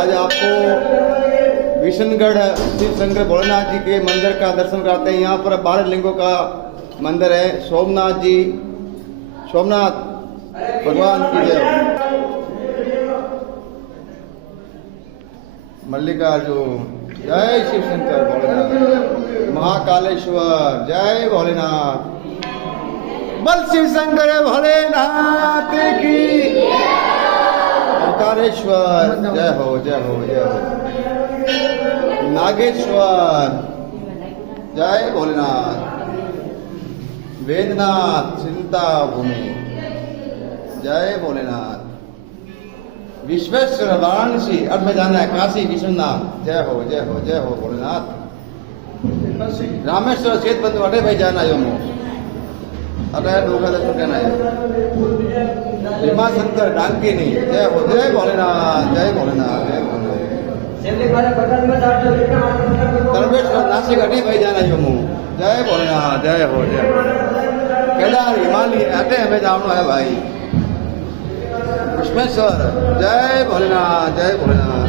आज आपको विशनगढ़ शिव शंकर भोलेनाथ जी के मंदिर का दर्शन कराते हैं। यहाँ पर 12 लिंगों का मंदिर है। सोमनाथ जी, सोमनाथ भगवान की जय। मल्लिकार्जुन जय शिव शंकर भोलेनाथ। महाकालेश्वर जय भोलेनाथ। बल शिव शंकर भोलेनाथ की। ओंकारेश्वर जय हो जय हो जय हो। नागेश्वर जय भोलेनाथ। वेदनाथ चिंता भूमि जय भोलेनाथ। विश्वेश्वर वाराणसी अब में जाना है काशी विश्वनाथ जय हो जय हो जय हो भोलेनाथ। रामेश्वर सेत बंधु अटे भाई जाना है मो अटे डोगा दर्शन करना है। भीमा शंकर डांकी नहीं जय हो जय भोलेनाथ जय भोलेनाथ जय भोलेनाथ। धर्मेश्वर नासिक अटे भाई जाना है मो जय भोलेनाथ जय हो जय। केदार हिमालय अटे हमें जाना है भाई। विश्वेश्वर जय भोलेनाथ जय भोलेनाथ।